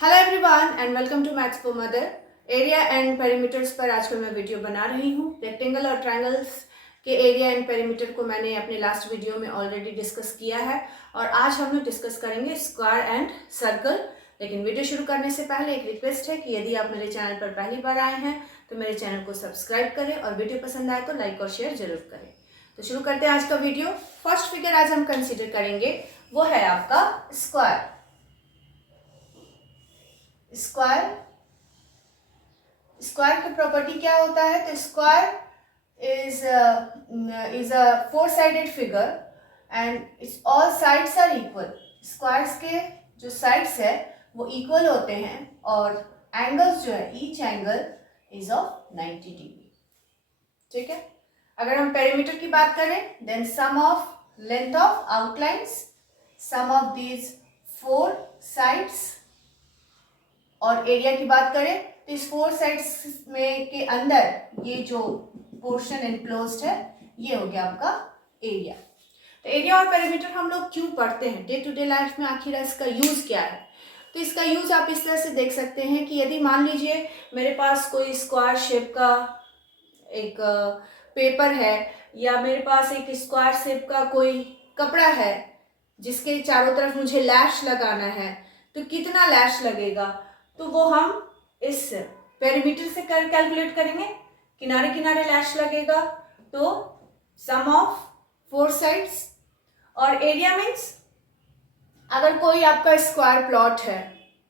Hello everyone and welcome to maths for mother. Area and perimeters पर आजकल मैं video बना रही हूँ। रेक्टेंगल और ट्रायंगल्स के एरिया एंड पेरीमीटर को मैंने अपने लास्ट वीडियो में ऑलरेडी डिस्कस किया है और आज हम लोग डिस्कस करेंगे स्क्वायर एंड सर्कल। लेकिन वीडियो शुरू करने से पहले एक रिक्वेस्ट है कि यदि आप मेरे चैनल पर पहली बार आए हैं तो मेरे चैनल को सब्सक्राइब करें और वीडियो पसंद आए तो लाइक और शेयर जरूर करें। तो शुरू करते हैं आज का वीडियो। फर्स्ट फिगर आज हम कंसिडर करेंगे वो है आपका स्क्वायर। स्क्वायर की प्रॉपर्टी क्या होता है? तो square is a four sided figure and its all sides are equal. Squares के जो साइड्स है वो इक्वल होते हैं और एंगल्स जो है each angle is of 90 degree. ठीक है। अगर हम पेरीमीटर की बात करें then sum of length of outlines, sum of these four sides, और एरिया की बात करें तो इस फोर साइड्स में के अंदर ये जो पोर्शन एनक्लोज्ड है ये हो गया आपका एरिया। तो एरिया और पेरीमीटर हम लोग क्यों पढ़ते हैं डे टू डे लाइफ में, आखिर इसका यूज क्या है? तो इसका यूज आप इस तरह से देख सकते हैं कि यदि मान लीजिए मेरे पास कोई स्क्वायर शेप का एक पेपर है या मेरे पास एक स्क्वायर शेप का कोई कपड़ा है जिसके चारों तरफ मुझे लैश लगाना है, तो कितना लैश लगेगा तो वो हम इस पेरीमीटर से कैलकुलेट करेंगे। किनारे किनारे लैश लगेगा तो सम ऑफ फोर साइड्स। और एरिया मीन्स अगर कोई आपका स्क्वायर प्लॉट है,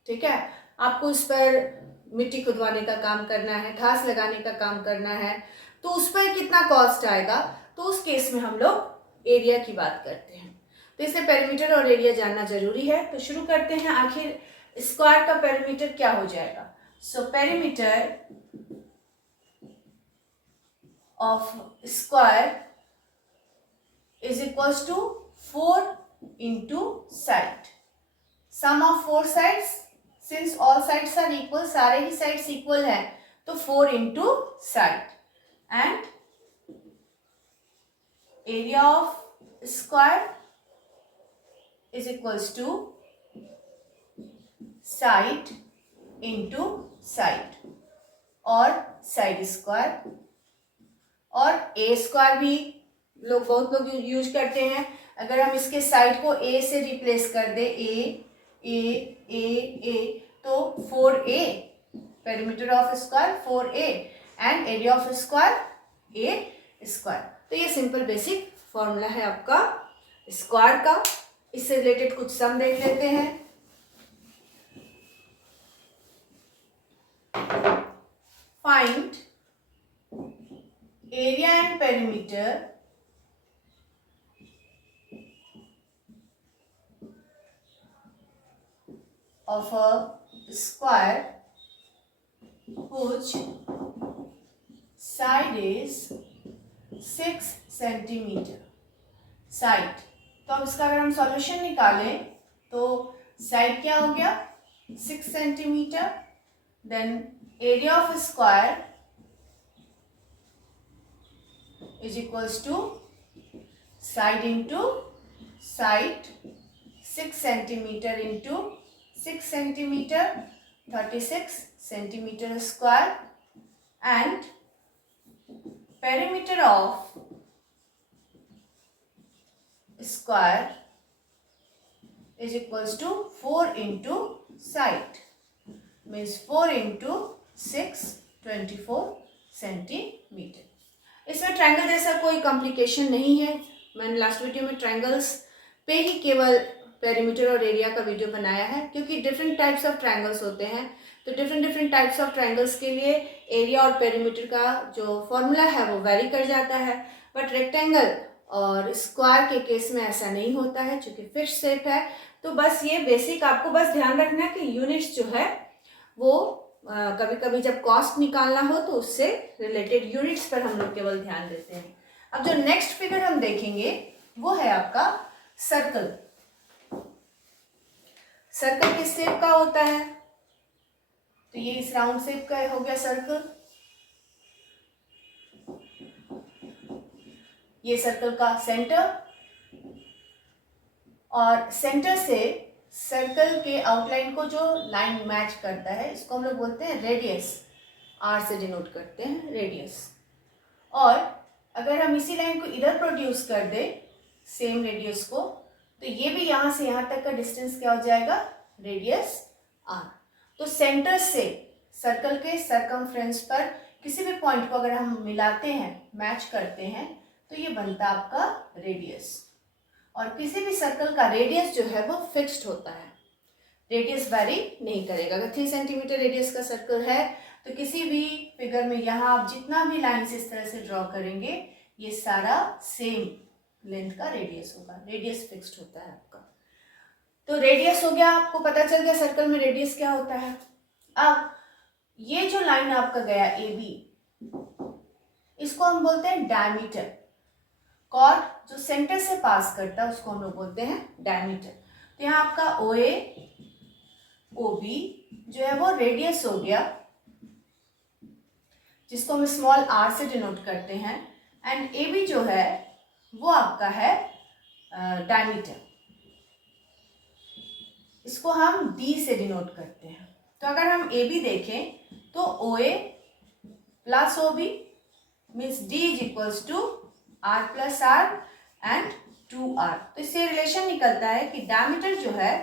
ठीक है, आपको उस पर मिट्टी खुदवाने का काम करना है, घास लगाने का काम करना है, तो उस पर कितना कॉस्ट आएगा, तो उस केस में हम लोग एरिया की बात करते हैं। तो इसलिए पेरीमीटर और एरिया जानना जरूरी है। तो शुरू करते हैं, आखिर स्क्वायर का पेरीमीटर क्या हो जाएगा। So perimeter of square is equals to 4 into side, sum of four sides, since all sides are equal, सारे ही sides equal हैं तो 4 into side, and area of square is equals to side into side और side square, और a square भी बहुत लोग use करते हैं। अगर हम इसके साइड को a से रिप्लेस कर दे, a तो 4a, perimeter of square 4a and area of square a square. तो ये सिंपल बेसिक फॉर्मूला है आपका स्क्वायर का। इससे रिलेटेड कुछ सम देख लेते हैं। Find area and perimeter of a square whose side is 6 centimetre. Side, तो अब इसका अगर हम सॉल्यूशन निकालें तो साइड क्या हो गया 6 centimetre, then area of square is equals to side into side, 6 centimetre into 6 centimeter 36 centimeter square, and perimeter of square is equals to 4 into side, means 4 into 6 24 centimeter। इसमें ट्रायंगल जैसा कोई complication नहीं है। मैंने last video में triangles पे ही केवल perimeter और एरिया का वीडियो बनाया है, क्योंकि डिफरेंट टाइप्स ऑफ ट्रायंगल्स होते हैं। तो डिफरेंट टाइप्स ऑफ ट्रायंगल्स के लिए एरिया और पेरीमीटर का जो फॉर्मूला है वो वेरी कर जाता है। बट रेक्टेंगल और स्क्वायर के केस में ऐसा नहीं होता है, क्योंकि फिश शेप है। तो बस ये बेसिक आपको बस ध्यान रखना है कि यूनिट्स जो है वो कभी कभी जब कॉस्ट निकालना हो तो उससे रिलेटेड यूनिट्स पर हम लोग केवल ध्यान देते हैं। अब जो नेक्स्ट फिगर हम देखेंगे वो है आपका सर्कल। सर्कल किस शेप का होता है? तो ये इस राउंड शेप का हो गया सर्कल। ये सर्कल का सेंटर, और सेंटर से सर्कल के आउटलाइन को जो लाइन मैच करता है इसको हम लोग बोलते हैं रेडियस, आर से डिनोट करते हैं रेडियस। और अगर हम इसी लाइन को इधर प्रोड्यूस कर दे सेम रेडियस को, तो ये भी यहाँ से यहाँ तक का डिस्टेंस क्या हो जाएगा, रेडियस आर। तो सेंटर से सर्कल के सरकमफ्रेंस पर किसी भी पॉइंट को अगर हम मिलाते हैं, मैच करते हैं, तो ये बनता है आपका रेडियस। और किसी भी सर्कल का रेडियस जो है वो फिक्स्ड होता है, रेडियस वेरी नहीं करेगा। अगर 3 सेंटीमीटर रेडियस का सर्कल है तो किसी भी फिगर में यहाँ आप जितना भी लाइंस इस तरह से ड्रॉ करेंगे ये सारा सेम लेंथ का रेडियस होगा, रेडियस फिक्स्ड होता है आपका। तो रेडियस हो गया, आपको पता चल गया सर्कल में रेडियस क्या होता है। अब ये जो लाइन आपका गया ए बी, इसको हम बोलते हैं डायमीटर। कॉर्ड जो सेंटर से पास करता है उसको हम लोग बोलते हैं डायमीटर। तो यहाँ आपका ओ ए ओ बी जो है वो रेडियस हो गया, जिसको हम स्मॉल आर से डिनोट करते हैं, एंड ए बी जो है वो आपका है डायमीटर, इसको हम डी से डिनोट करते हैं। तो अगर हम ए बी देखें तो O A plus O B means D is equals to R plus R and 2r। तो इससे रिलेशन निकलता है कि डायमीटर जो है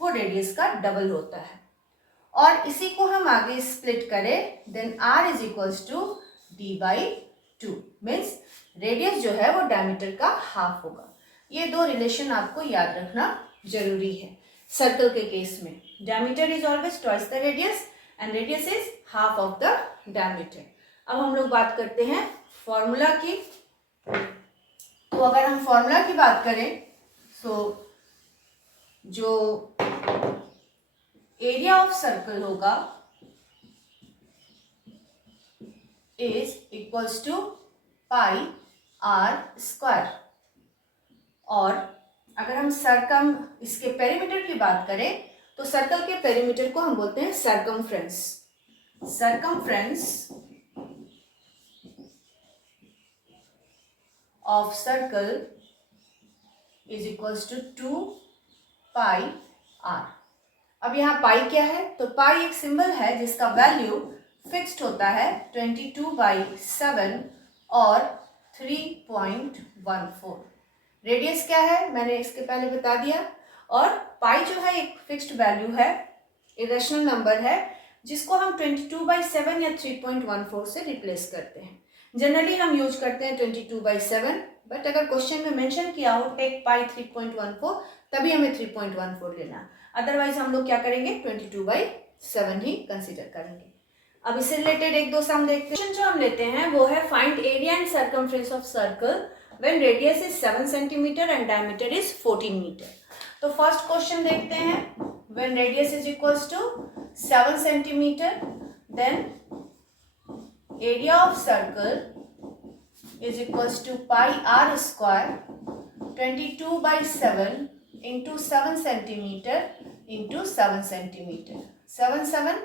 वो रेडियस का डबल होता है। और इसी को हम आगे स्प्लिट करें, then r is equals to d by 2 means radius जो है वो डायमीटर का हाफ होगा। ये दो रिलेशन आपको याद रखना जरूरी है। सर्कल के केस में diameter is always twice the radius and radius is half of the diameter. अब हम लोग बात करते हैं फॉर्मूला की। तो अगर हम फॉर्मूला की बात करें तो जो एरिया ऑफ सर्कल होगा is equals to pi R square. और अगर हम सर्कम इसके पेरीमीटर की बात करें तो सर्कल के पेरीमीटर को हम बोलते हैं circumference. Circumference of circle is equals to 2 pi r। अब यहाँ पाई क्या है, तो पाई एक सिंबल है जिसका वैल्यू फिक्स्ड होता है 22/7 और 3.14। रेडियस क्या है मैंने इसके पहले बता दिया। और पाई जो है एक फिक्स्ड वैल्यू है, इरेशनल नंबर है, जिसको हम 22/7 या 3.14 से रिप्लेस करते हैं। जनरली हम यूज करते हैं 22/7, बट अगर क्वेश्चन में मेंशन किया हो टेक पाई 3.14 तभी हमें 3.14 लेना, अदरवाइज हम लोग क्या करेंगे 22/7 ही कंसीडर करेंगे। अब इससे रिलेटेड एक दो सम देखते हैं। क्वेश्चन जो हम लेते हैं वो है find area and circumference of circle when radius is 7 centimetre and diameter is 14 metre. तो फर्स्ट क्वेश्चन देखते हैं, when radius is equals to 7 centimetre then area of circle is equals to pi r square 22/7 into 7 centimeter into 7 centimeter. 7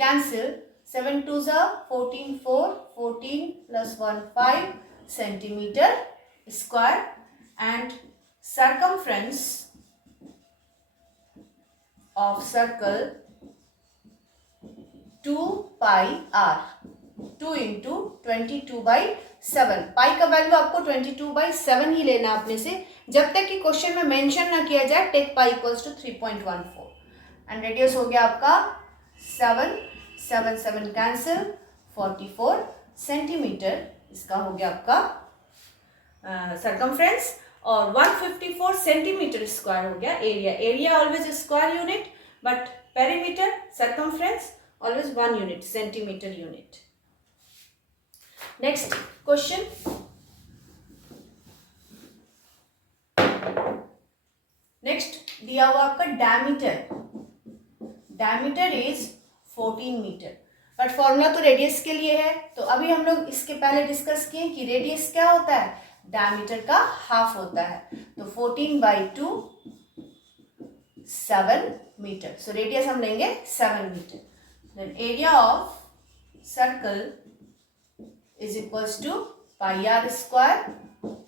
cancel, 7 2s are 14 4 14 plus 1 5 centimeter square and circumference of circle 2 pi r 2 into 22/7। पाई का value आपको 22/7 ही लेना अपने से, जब तक कि question में mention ना किया जाए take pi equals to 3.14 and radius हो गया आपका 7 7 7 कैंसिल 44 सेंटीमीटर, इसका हो गया आपका सर्कमफ्रेंस। और 154 सेंटीमीटर स्क्वायर हो गया एरिया। Area always square unit but perimeter circumference always 1 unit centimetre unit. Next question, next दिया हुआ आपका diameter, diameter is 14 metre, but formula तो रेडियस के लिए है। तो अभी हम लोग इसके पहले डिस्कस किए कि रेडियस क्या होता है, डायमीटर का हाफ होता है। तो 14/2 7 मीटर, सो रेडियस हम लेंगे 7 metre. Then area of circle is equals to pi r square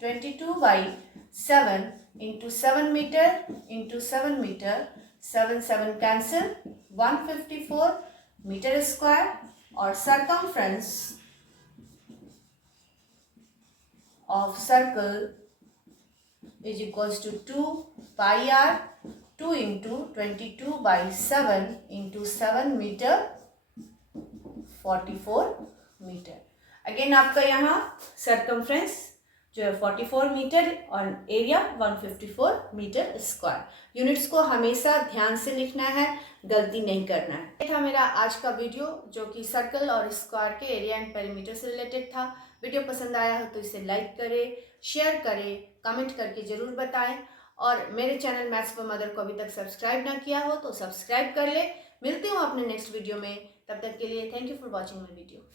22/7 into 7 meter into 7 meter 7 7 cancel, 154 metre square, और circumference of circle is equals to 2 pi r, 2 into 22 by 7 into 7 metre, 44 metre. Again आपका यहाँ circumference जो है 44 metre और area 154 metre square. Units को हमेशा ध्यान से लिखना है, गलती नहीं करना है। ये था मेरा आज का वीडियो जो कि सर्कल और स्क्वायर के एरिया एंड पेरीमीटर से रिलेटेड था। वीडियो पसंद आया हो तो इसे लाइक करें, शेयर करें, कमेंट करके ज़रूर बताएं, और मेरे चैनल मैथ्स फॉर मदर को अभी तक सब्सक्राइब ना किया हो तो सब्सक्राइब कर ले। मिलती हूँ अपने नेक्स्ट वीडियो में, तब तक के लिए thank you for watching my video.